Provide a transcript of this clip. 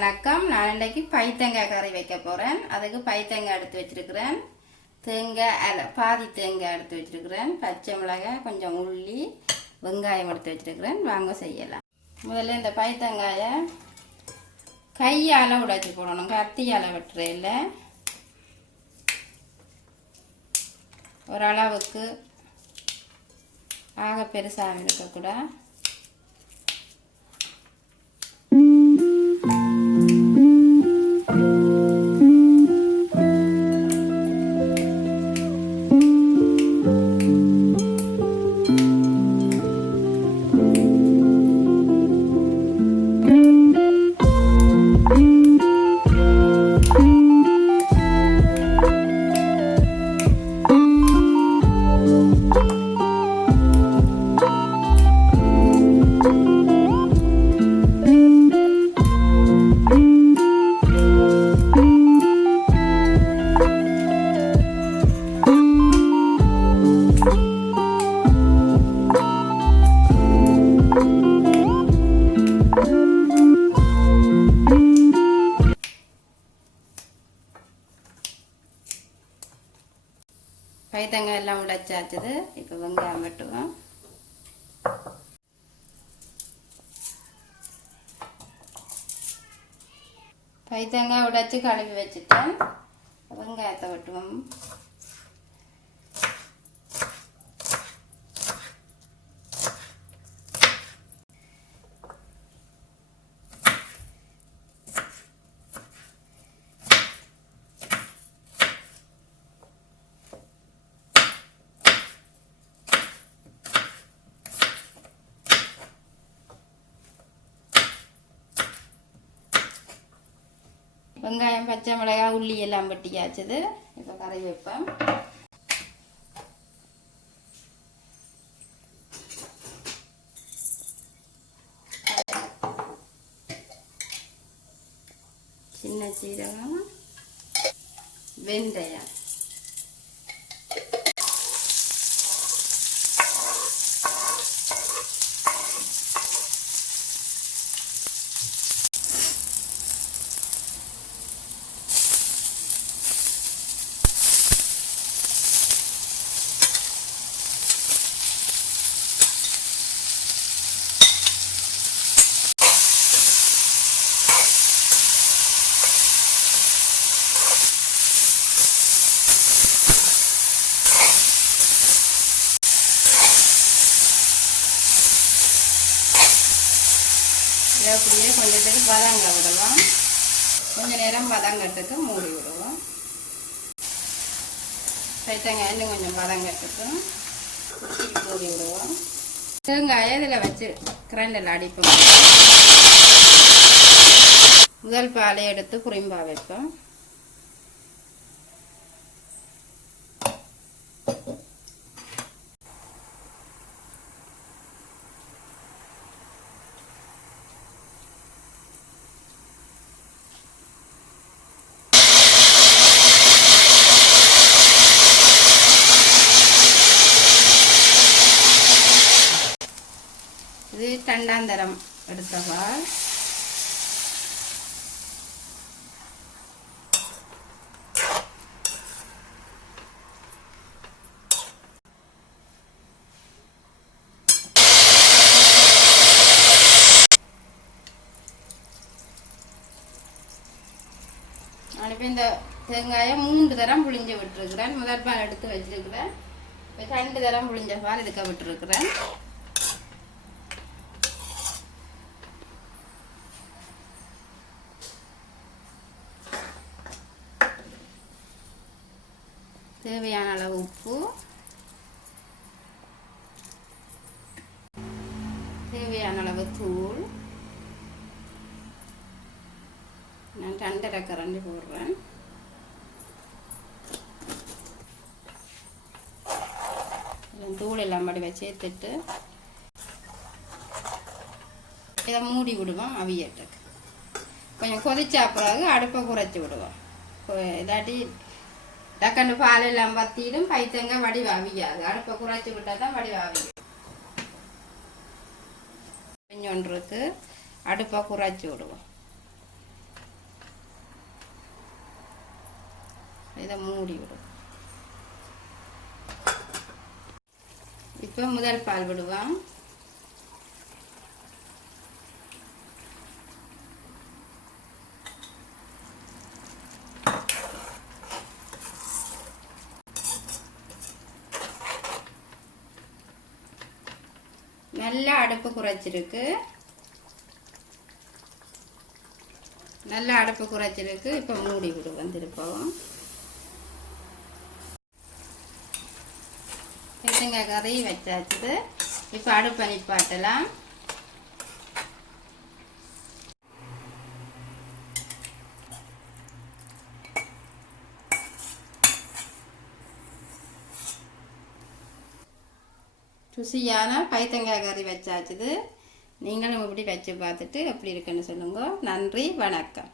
வணக்கம். நான் இன்றைக்கு பைத்தங்காய் கறி வைக்க போகிறேன். அதுக்கு பைத்தங்காய் எடுத்து வச்சிருக்கிறேன். தேங்காய் பாதி தேங்காய் எடுத்து வச்சிருக்கிறேன். பச்சை மிளகாய், கொஞ்சம் உள்ளி, வெங்காயம் எடுத்து வச்சிருக்கிறேன். வாங்க செய்யலாம். முதல்ல இந்த பைத்தங்காயை கையால் உடைச்சி போடணும், கத்தியால் வெட்டுறையில். ஓரளவுக்கு ஆக பெருசாக இருக்கக்கூடாது. பைத்தங்காய் எல்லாம் உடைச்சாச்சுது. இப்போ வெங்காயம் வெட்டுவோம். பைத்தங்காய் உடைச்சி கழுவி வச்சுட்டேன். வெங்காயத்தை வெட்டுவோம். வெங்காயம், பச்சை மிளகாய், உள்ளி எல்லாம் வெட்டியாச்சுது. இப்போ கறி வைப்பேன். சின்ன சீரகம், வெந்தயம், அப்படியே கொஞ்சத்துக்கு வதங்க விடலாம். கொஞ்ச நேரம் வதங்கட்டுக்கு மூடி விடுவோம். பைத்தங்காய் இன்னும் கொஞ்சம் வதங்கட்டுக்கு மூடி விடுவோம். தேங்காயை இதில் வச்சு கிரைண்டரில் அடிப்போம். முதல் பாலை எடுத்து குறும்பா வைப்போம். இது தண்டாந்தரம் எடுத்த பால். நான் இப்போ இந்த தேங்காயை 3 தரம் புளிஞ்சு விட்டுருக்குறேன். முதல் பால் எடுத்து வச்சிருக்கிறேன். இப்போ 2 தரம் புளிஞ்ச பால் இதுக்க விட்டுருக்குறேன். தேவையான அளவு உப்பு, தேவையான அளவு தூள். நான் 2.5 கரண்டி போடுறேன். தூள் எல்லாம் படிவை சேர்த்துட்டு இதை மூடி விடுவோம். அவியட்டுக்கு கொஞ்சம் கொதிச்சா பிறகு அடுப்பை குறைச்சி விடுவோம். இல்லாட்டி டக்குன்னு பால் எல்லாம் பத்திடும், பைத்தங்காய் வடிவாவியாது. அடுப்பை குறைச்சி விட்டால் தான் வடிவாவியும். கொஞ்சொன்றுக்கு அடுப்பை குறைச்சி விடுவோம். இதை மூடி விடும். இப்போ முதல் பால் விடுவோம். நல்லா அடுப்பு குறைச்சிருக்கு. நல்லா அடுப்பு குறைச்சிருக்கு. இப்போ மூடி விடுவோம் திருப்பவும். பைத்தங்காய் கறி வச்சாச்சு. இப்போ அடுப்பை நிப்பாட்டலாம். ருசியான பைத்தங்காய் கறி வச்சாச்சுது. நீங்களும் இப்படி வச்சு பார்த்துட்டு எப்படி இருக்குன்னு சொல்லுங்க. நன்றி, வணக்கம்.